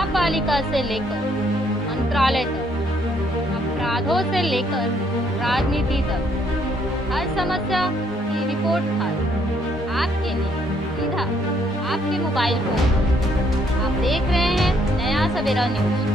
महापालिका से लेकर मंत्रालय तक, अपराधों से लेकर राजनीति तक, हर समस्या की रिपोर्ट कार्ड आपके लिए सीधा आपके मोबाइल फोन पर। आप देख रहे हैं नया सवेरा न्यूज।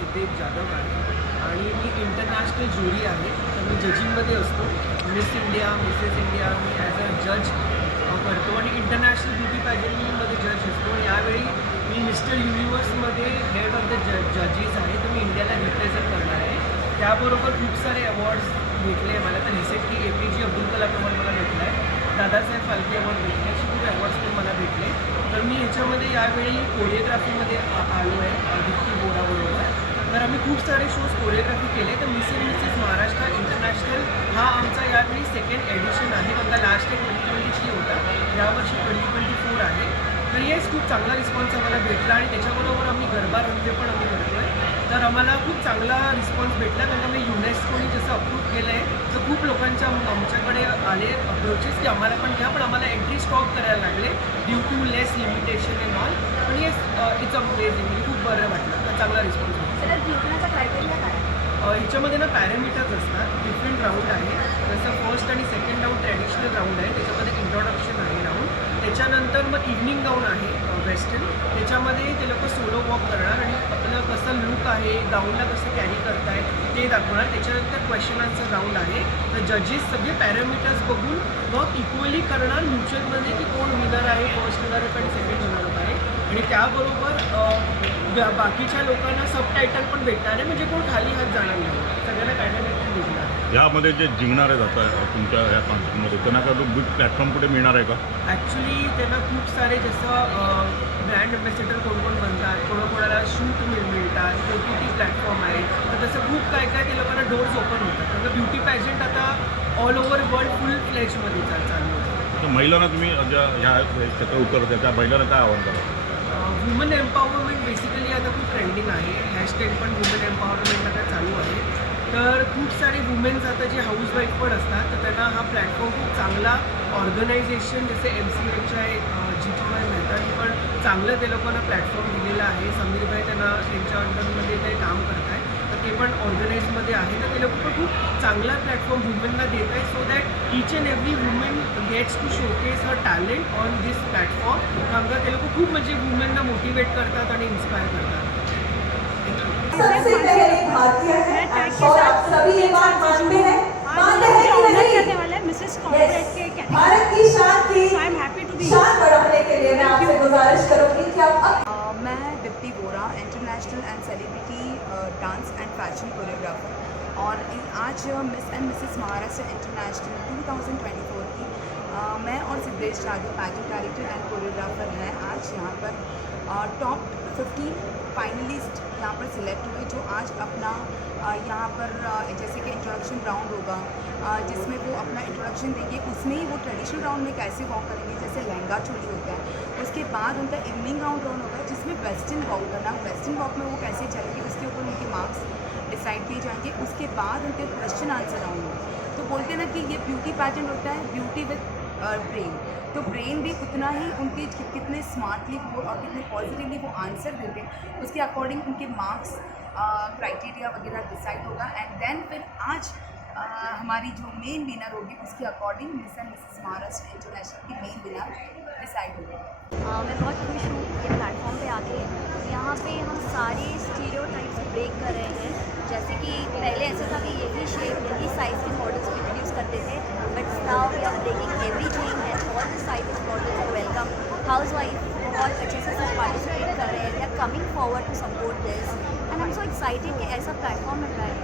सिद्धेश जाधव आहे आणि मी इंटरनॅशनल ज्युरी आहे. तर मी जजिंगमध्ये असतो. Miss India, Mrs India me as a जज करतो आणि इंटरनॅशनल ब्युटी पॅजंटमध्ये जज असतो. आणि यावेळी मी मिस्टर युनिवर्समध्ये हेड ऑफ द जजेस आहे. तर मी इंडियाला रिप्रेझेंट करणार आहे. त्याबरोबर खूप सारे अवॉर्ड्स भेटले मला. तर recently APJ Abdul Kalam award मला भेटला आहे, दादासाहेब फाल्के अवॉर्ड भेटले, असे खूप अवॉर्ड्स पण मला भेटले. तर मी ह्याच्यामध्ये यावेळी कोरिओग्राफीमध्ये आलो आहे दिप्ती बोराबरोबर. तर तर आम्ही खूप सारे शोज कोरिओग्राफी केले. तर miss and misses Maharashtra international हा आमचा यावेळी सेकंड एडिशन आहे. बघा लास्ट एक 2023 होता, यावर्षी 2024 आहे. तर येस खूप चांगला रिस्पॉन्स आम्हाला भेटला आणि त्याच्याबरोबर आम्ही गरबा रंगते पण आम्ही करतोय. तर आम्हाला खूप चांगला रिस्पॉन्स भेटला कारण आम्ही युनेस्कोनी जसं अप्रूव्ह केलं आहे तर खूप लोकांच्या आमच्याकडे आले अप्रोचेस की आम्हाला पण घ्या, पण आम्हाला एंट्री स्टॉप करायला लागले due to less limitation in all. पण येस इट्स अमेझिंग, खूप बरं वाटलं, तर चांगला रिस्पॉन्स भेटला. त्याला जिंकण्याचा क्रायटेरिया काय आहे? ह्याच्यामध्ये ना पॅरामीटर्स असतात, डिफरंट राऊंड आहे. जसं फर्स्ट आणि सेकंड राऊंड ट्रॅडिशनल राऊंड आहे, त्याच्यामध्ये इंट्रोडक्शन आहे राऊंड. त्याच्यानंतर मग इव्हनिंग गाऊन आहे वेस्टर्न, त्याच्यामध्ये ते लोक सोलो वॉक करणार आणि आपलं कसं लुक आहे, गाऊनला कसं कॅरी करताय ते दाखवणार. त्याच्यानंतर क्वेश्चन आन्सर राऊंड आहे. तर जजेस सगळे पॅरामीटर्स बघून मग इक्वली करणार म्युच्युअलमध्ये की कोण विनर आहे, फर्स्ट विनर आणि सेकंड विनर आहे. आणि त्याबरोबर बाकीच्या लोकांना सबटायटल पण भेटणार आहे, म्हणजे कोण खाली हात जाणार नाही, सगळ्यांना टायटल भेटणार. यामध्ये जे जिंकणारे जातात तुमच्या या कॉन्सर्टमध्ये त्यांना का बिग प्लॅटफॉर्म कुठे मिळणार आहे का? ॲक्च्युली त्यांना खूप सारे जसं ब्रँड अम्बॅसेडर कोण बनतात, कोणाकोणाला शूट मिळतात, OTT प्लॅटफॉर्म आहे. तर तसं खूप काय ते लोकांना डोर्स ओपन होतात. कारण ब्युटी पॅजेंट आता ऑल ओव्हर वर्ल्ड फुल फ्लेजमध्ये चालू होतं. तर महिलांना तुम्ही ज्या ह्या क्षेत्रात उतरता त्या महिलांना काय आव्हान करा? वुमन एम्पॉवरमेंट बेसिकली आता खूप ट्रेंडिंग आहे. हॅशटॅग पण वुमन एम्पॉवरमेंट आता चालू आहे. तर खूप सारे वुमेन्स आता जे हाऊसवाईफ पण असतात तर त्यांना हा प्लॅटफॉर्म खूप चांगला ऑर्गनायझेशन जसे MCH आहे, जितूभाई मेहतानी पण चांगलं ते लोकांना प्लॅटफॉर्म दिलेला आहे. समीरभाई त्यांना त्यांच्या अंडरमध्ये ते काम करत आहे, तर ते पण ऑर्गनाईजमध्ये आहे. तर ते लोक पण खूप चांगला प्लॅटफॉर्म वुमेनला देत आहे so that each and every women gets to showcase her talent on this platform. त्यामुळे ते लोक खूप म्हणजे वुमेनना मोटिवेट करतात आणि इन्स्पायर करतात. सबसे पहले भारतीय है और आप सभी ये बात मानते हैं कि नहीं? मिसेस भारत की शान बढ़ाने के लिए मैं आपसे गुजारिश करूंगी कि आप मैं Deepti Vora international and celebrity dance and fashion choreographer और आज miss and misses Maharashtra international 2024 की मैं और Siddhesh Yadav packing director and choreographer हैं आज यहाँ पर टॉप 15 फाइनलिस्ट यहाँ पर सिलेक्ट हुए जो आज अपना यहाँ पर जैसे कि इंट्रोडक्शन राउंड होगा जिसमें वो अपना इंट्रोडक्शन देंगे, उसमें ही वो ट्रेडिशनल राउंड में कैसे वॉक करेंगे जैसे लहंगा चोली होता है. उसके बाद उनका इवनिंग राउंड होगा जिसमें वेस्टर्न वॉक करना, वेस्टर्न वॉक में वो कैसे चलेंगे उसके ऊपर उनके मार्क्स डिसाइड किए जाएंगे. उसके बाद उनके क्वेश्चन आंसर राउंड होगा. तो बोलते हैं ना कि ये ब्यूटी पैजेंट होता है, ब्यूटी विद ब्रेन. तो ब्रेन भी उतना ही उनके कितने स्मार्टली वो और कितने पॉजिटिवली वो आंसर देते हैं उसके अकॉर्डिंग उनके मार्क्स क्राइटेरिया वगैरह डिसाइड होगा. एंड देन फिर आज हमारी जो मेन विनर होगी उसके according miss and misses Maharashtra international की मेन विनर डिसाइड होगी. मैं बहुत खुश हूँ ये प्लेटफॉर्म पे आके. यहाँ पे हम सारे स्टीरियोटाइप्स ब्रेक कर रहे हैं. जैसे कि पहले ऐसा था कि यही शेप यही साइज़ के मॉडल्स को इंट्रोड्यूस करते थे, but now we are breaking everything and all the size models को वेलकम. हाउसवाइफ बहुत अच्छे से सब पार्टिसिपेट कर रहे हैं. They are coming forward to support this and I am so excited कि ऐसा प्लेटफॉर्म मिल रहा है.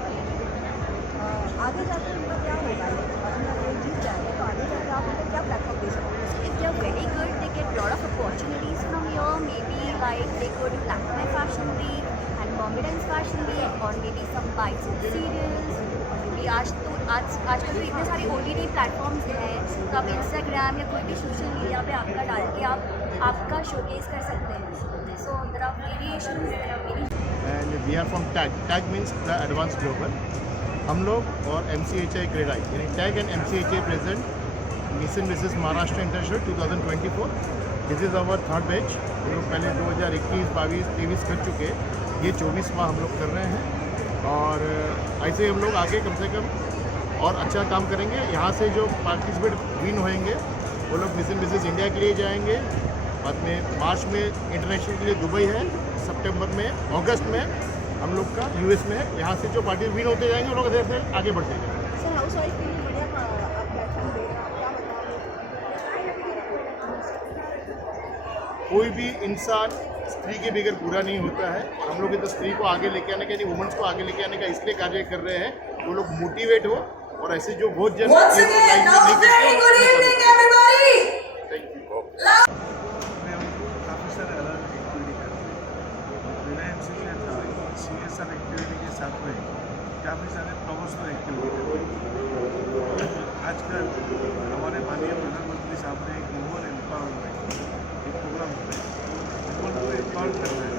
आगे जाकर उनका क्या होगा? अगर वो जीत जाए तो आगे जाकर आप उनको क्या प्लेटफॉर्म दे सकते हैं? If they are very good, they get lot of opportunities from here. Maybe like they could Lakme Fashion Week and Bombay Dance Fashion Week, or maybe some bites and serials. और maybe आजकल तो इतने सारे OTT platforms हैं, तो आप Instagram या कोई भी सोशल मीडिया पे आपका डाल के आप आपका शोकेस कर सकते हैं. So there are variations, there are many. And we are from TAG. TAG means the Advanced Global. हम लोग और MCHI क्रेडाई यानी tag and MCHI present miss and misses Maharashtra international 2024. This is our third batch. हम लोग पहले 2021, 22, 23 कर चुके. ये 24वां हम लोग कर रहे हैं और ऐसे हम लोग आगे कम से कम और अच्छा काम करेंगे. यहाँ से जो पार्टिसिपेट विन होएंगे वो लोग मिस एंड मिसेस इंडिया के लिए जाएंगे. बाद में मार्च में इंटरनेशनल के लिए दुबई है, सितंबर में, अगस्त में हम लोग का US में है. यहाँ से जो पार्टी विन होते जाएंगे वो लोग धीरे धीरे आगे बढ़ते जाएंगे. सर हाउसवाइफ के लिए बढ़िया प्लेटफॉर्म दे रहे हैं, क्या बताओगे? कोई भी इंसान स्त्री के बगैर पूरा नहीं होता है और हम लोग इधर स्त्री को आगे लेके आने का यानी वुमेन्स को आगे लेके आने का इसलिए कार्य कर रहे हैं वो लोग मोटिवेट हो और ऐसे जो बहुत जन Once again, a very good evening, everybody. Thank you. मैं उनको काफ़ी सारे अलग एक्टिविटी करता हूँ. बिना MCC था, CS पाकिस्तान एक्टिविटी के साथ में काफ़ी सारे प्रमोशनल एक्टिविटी आजकल हमारे माननीय प्रधानमंत्री साहब ने एक वुमन एम्पावरमेंट एक प्रोग्राम बनाया। वुमन को एम्पावर करना है,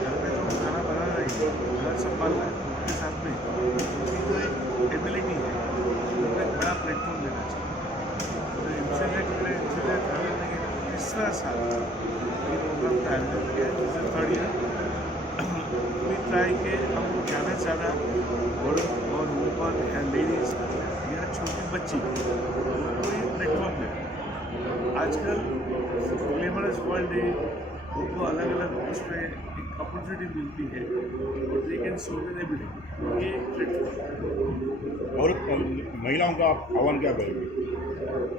घर में तो खाना बना रही है, घर संभाल रहे हैं, उसके साथ में उनकी जो एक एबिलिटी है उनको एक बड़ा प्लेटफॉर्म देना चाहिए। तो इंसिडेंट ट्रैवल ने तीसरा साल ये प्रोग्राम का आयोजन किया है, जिससे 3rd ईयर वी ट्राई के हम ज़्यादा से ज़्यादा औरत और वुमन या लेडीज़ या छोटी बच्ची उनको ये प्लेटफॉर्म दें। आजकल ग्लैमरस वर्ल्ड है, उनको अलग अलग उसमें एक अपॉर्चुनिटी मिलती है और they can show their ability. ये एक प्लेटफॉर्म। और महिलाओं का आप आह्वान क्या करेंगे?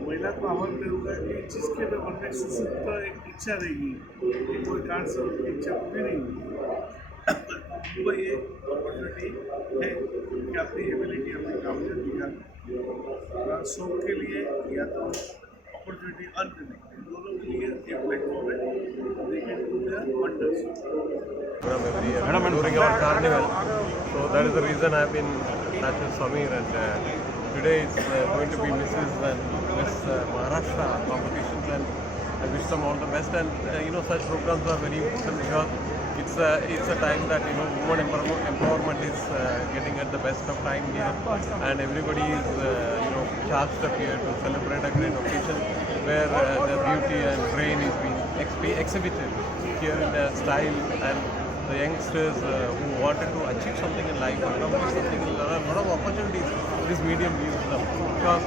महिला को आह्वान करूँगा कि जिसके में मन में सुसुप्त एक इच्छा रहेगी कि कोई कारण से उसकी इच्छा पूरी नहीं हुई, वो ये अपॉर्चुनिटी है कि अपनी एबिलिटी अपनी काबिलियत दिखाना, शौक के लिए या तो अपॉर्चुनिटी अर्न करने के लिए, दोनों के लिए ये प्लेटफॉर्म है। They can do their wonders. During our carnival, so that is the reason I have been in touch with Samir, and today it's going to be Mrs. and Miss Maharashtra competitions, and I wish them all the best. And such programs are very important because it's a time that women empowerment is getting at the best of time here, and everybody is charged up here to celebrate a great occasion where the beauty and brain is being exhibited here in a style, and the youngsters who wanted to achieve something in life, accomplish something, there are a lot of opportunities this medium gives them, because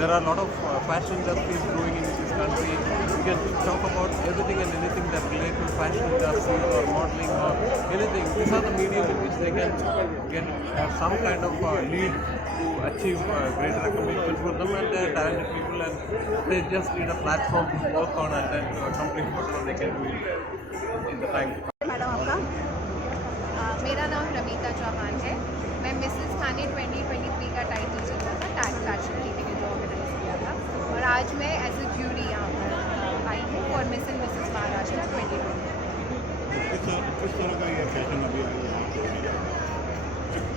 there are a lot of fashion industries growing in this country. You can talk about everything and anything that relates to fashion industry or modeling or anything. These are the medium in which they can have some kind of lead to achieve greater accomplishment for them, and they are talented people, and they just need a platform to work on and then to accomplish whatever they can do in the time to come. Madam आपका? मेरा नाम रमीता चौहान है। मैं Mrs खाने 2023 का title जीता था tag fashion TV ने जो ऑर्गेनाइज किया था, और आज मैं एज ए ज्यूरी यहाँ पर आई हूँ for miss and misses Maharashtra 2023। किस तरह का ये फैशन अभी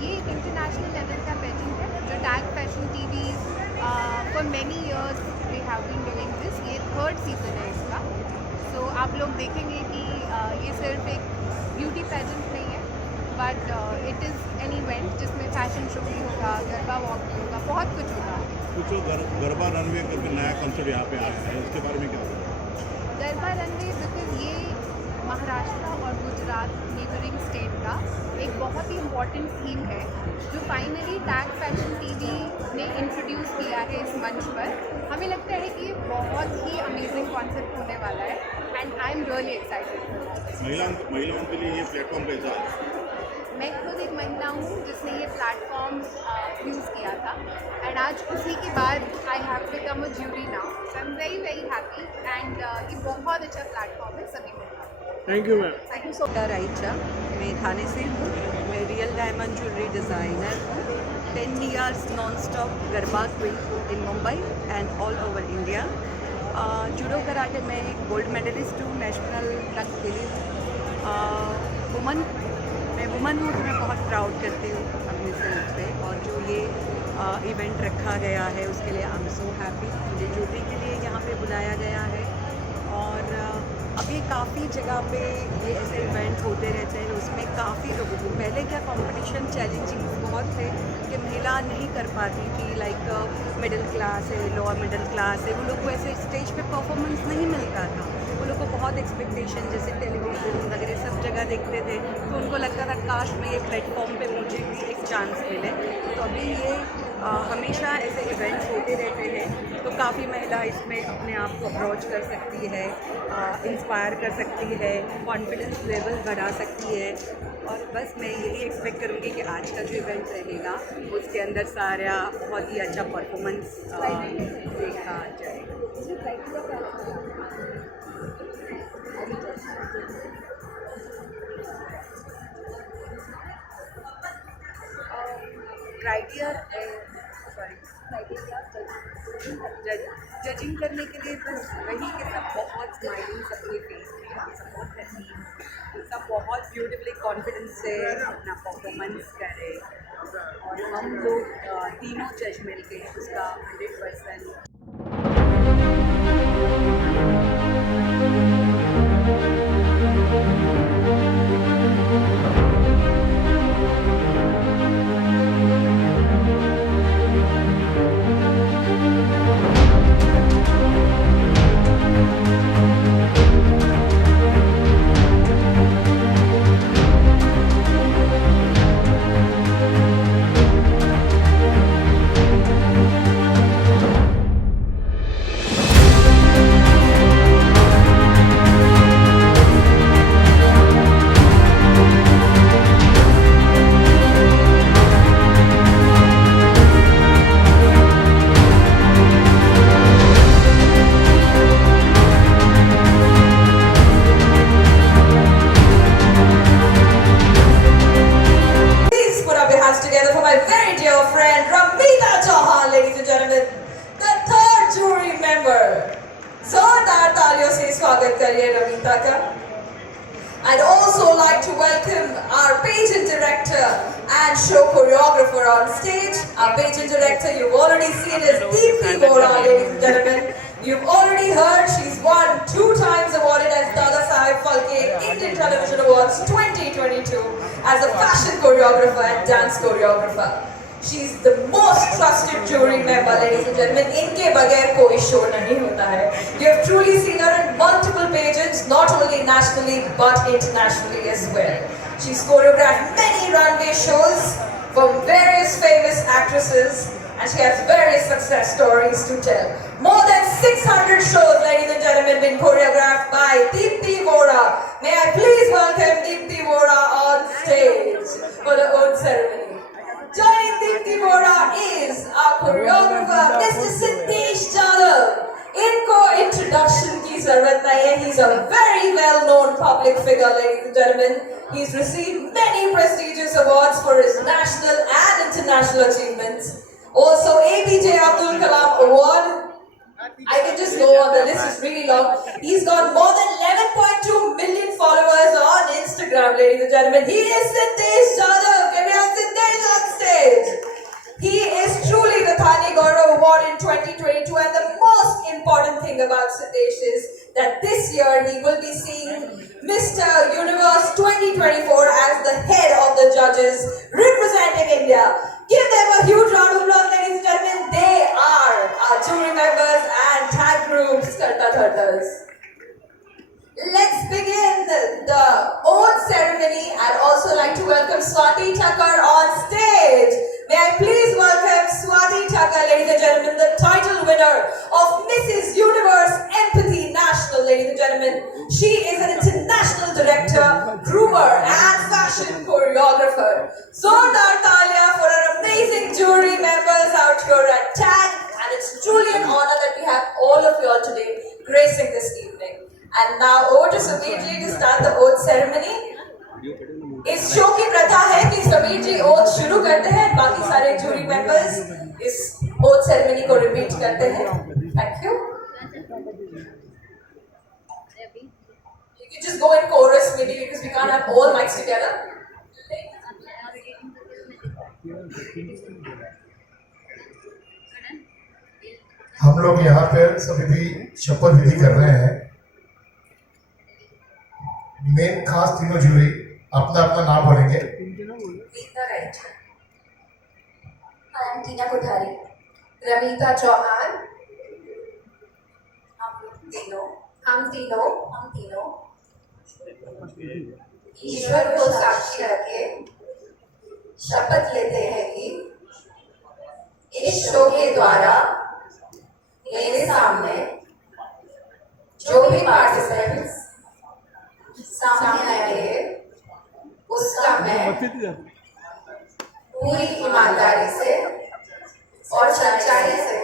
ये इंटरनेशनल लेवल का पेजेंट है जो tag fashion TV for many years we have been doing this. ये 3rd सीज़न है इसका। सो आप लोग देखेंगे कि ये सिर्फ एक ब्यूटी पेजेंट नहीं है, but it is an event जिसमें फैशन शो भी होगा, गरबा वॉक भी होगा, बहुत कुछ होगा। कुछ गरबा रनवे करके नया कॉन्सेप्ट यहाँ पे आया है, इसके बारे में क्या होगा? गरबा रनवे बिकॉज ये महाराष्ट्र और गुजरात नेबरिंग स्टेट का एक बहुत ही इम्पॉर्टेंट थीम है जो फाइनली टैग फैशन टीवी ने इंट्रोड्यूस किया है इस मंच पर। हमें लगता है कि ये बहुत ही अमेजिंग कॉन्सेप्ट होने वाला है, and I am really excited. महिलाओं के लिए ये प्लेटफॉर्म कैसा है? मैं खुद एक महिला हूँ जिसने ये प्लेटफॉर्म यूज़ किया था, एंड आज उसी के बाद I have become a jury now, so I am very very happy, and ये बहुत अच्छा प्लेटफॉर्म है सभी को। Thank you ma'am. Thank you so much. राइचा, मैं थाने से हूँ। मैं रियल डायमंड ज्वेलरी डिज़ाइनर हूँ। 10 years non stop garba queen in Mumbai and all over India. Judo karate में गोल्ड मेडलिस्ट हूँ, नेशनल तक खेली हूँ। मैं वुमन हूँ तो मैं बहुत प्राउड करती हूँ अपने सेल्फ पे, और जो ये इवेंट रखा गया है उसके लिए आई एम सो हैप्पी। मुझे ज्वेलरी के लिए यहाँ पे बुलाया गया है, और अभी काफ़ी जगह पे ये ऐसे इवेंट होते रहते हैं, उसमें काफ़ी लोगों को पहले क्या कंपटीशन चैलेंजिंग बहुत थे कि महिला नहीं कर पाती थी, लाइक मिडिल क्लास है, लोअर मिडिल क्लास है, वो लोग को ऐसे स्टेज पे परफॉर्मेंस नहीं मिलता था। वो लोग को बहुत एक्सपेक्टेशन, जैसे टेलीविज़न वगैरह सब जगह देखते थे, तो उनको लगता था काश में ये प्लेटफॉर्म पे मुझे भी एक चांस मिले। तो अभी ये हमेशा ऐसे इवेंट्स होते रहते हैं, तो काफ़ी महिला इसमें अपने आप को अप्रोच कर सकती है, इंस्पायर कर सकती है, कॉन्फिडेंस लेवल बढ़ा सकती है। और बस मैं यही एक्सपेक्ट करूँगी कि आज का जो इवेंट रहेगा उसके अंदर सारा बहुत ही अच्छा परफॉर्मेंस देखा जाएगा। जजिंग करने के लिए बस वही कि सब बहुत स्माइलिंग, सबके फेस पे सब बहुत हैप्पी। सब बहुत ब्यूटीफुली कॉन्फिडेंस से अपना परफॉर्मेंस करे और हम लोग तीनों जज मिल के उसका 100% Please put up your hands together for my very dear friend Ramita Chauhan, ladies and gentlemen, the third jury member. जोरदार तालियों से स्वागत करिए रमीता का. I'd also like to welcome our pageant director and show choreographer on stage. Our pageant director you've already seen is Deepthi Vora, ladies and gentlemen. You've already heard she's won 2 times awarded as Dada Saheb Phalke Indian Television Awards 2022 as a fashion choreographer and dance choreographer. She's the most trusted jury member, ladies and gentlemen. इनके बगैर कोई show नहीं होता है. You have truly seen her in multiple pageants, not only nationally but internationally as well. She's choreographed many runway shows for various famous actresses, and she has various success stories to tell. More than 600 shows, ladies and gentlemen, been choreographed by Deepthi Vora. May I please welcome Deepthi Vora on stage for the oath ceremony. Joining Deepthi Vora is our choreographer, Mr. Siddesh Jadhav. इनको introduction की जरूरत नहीं है. He's a very well-known public figure, ladies and gentlemen. He's received many prestigious awards for his national and international achievements. Also, APJ Abdul Kalam Award. I can just go on, the list is really long. He's got more than 11.2 million followers on Instagram, ladies and gentlemen. He is Siddesh Jadhav. Can we have Siddesh on stage? He is truly the Thane Gaurav Award in 2022, and the most important thing about Siddesh is that this year he will be seeing Mr. Universe 2024 as the head of the judges representing India. Give them a huge round of applause, ladies and gentlemen. They are our jury members and tag groups, Karta Thartas. Let's begin the oath ceremony. I'd also like to welcome Swati Thakur on stage. May I please welcome Swati Thakur, ladies and gentlemen, the title winner of Mrs. Universe Empathy National, ladies and gentlemen. She is an international director, groomer, and fashion choreographer. Zordar talia for our amazing jury members out here at TAG, and it's truly an honor that we have all of you all today gracing this evening. And now over to Sameer ji to start the oath ceremony. इस show की प्रथा है कि समीर जी oath शुरू करते हैं, बाकी सारे जूरी मेंबर्स इस ओथ सेरेमनी को रिपीट करते हैं. Thank you. You can just go in chorus maybe because we can't have all mics together. हम लोग यहाँ पर सभी भी शपथ विधि कर रहे हैं. मेन खास तीनों जूरी अपना अपना नाम बोलेंगे. I am Tina Kothari, Ramita Chauhan. हम तीनों ईश्वर को साक्षी रखे शपथ लेते हैं कि इस शो के द्वारा मेरे सामने जो भी पार्टिसिपेंट्स सामने आएंगे उसका मैं पूरी ईमानदारी से और सच्चाई से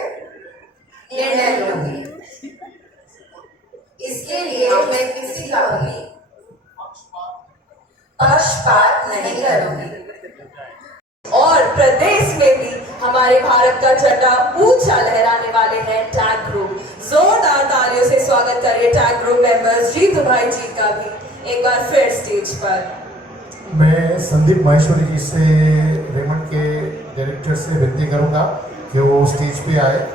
निर्णय लूंगी. इसके लिए मैं किसी का भी पक्षपात नहीं करूंगी. और प्रदेश में भी हमारे भारत का झंडा ऊंचा लहराने वाले हैं टैग ग्रुप. जोरदार तालियों से स्वागत करिए टैग ग्रुप मेंबर्स जीतू भाई जी का भी. एक बार फिर स्टेज पर। मैं संदीप माहेश्वरी जी से, रेमंड के डायरेक्टर से विनती करूंगा कि वो स्टेज पे आए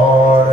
और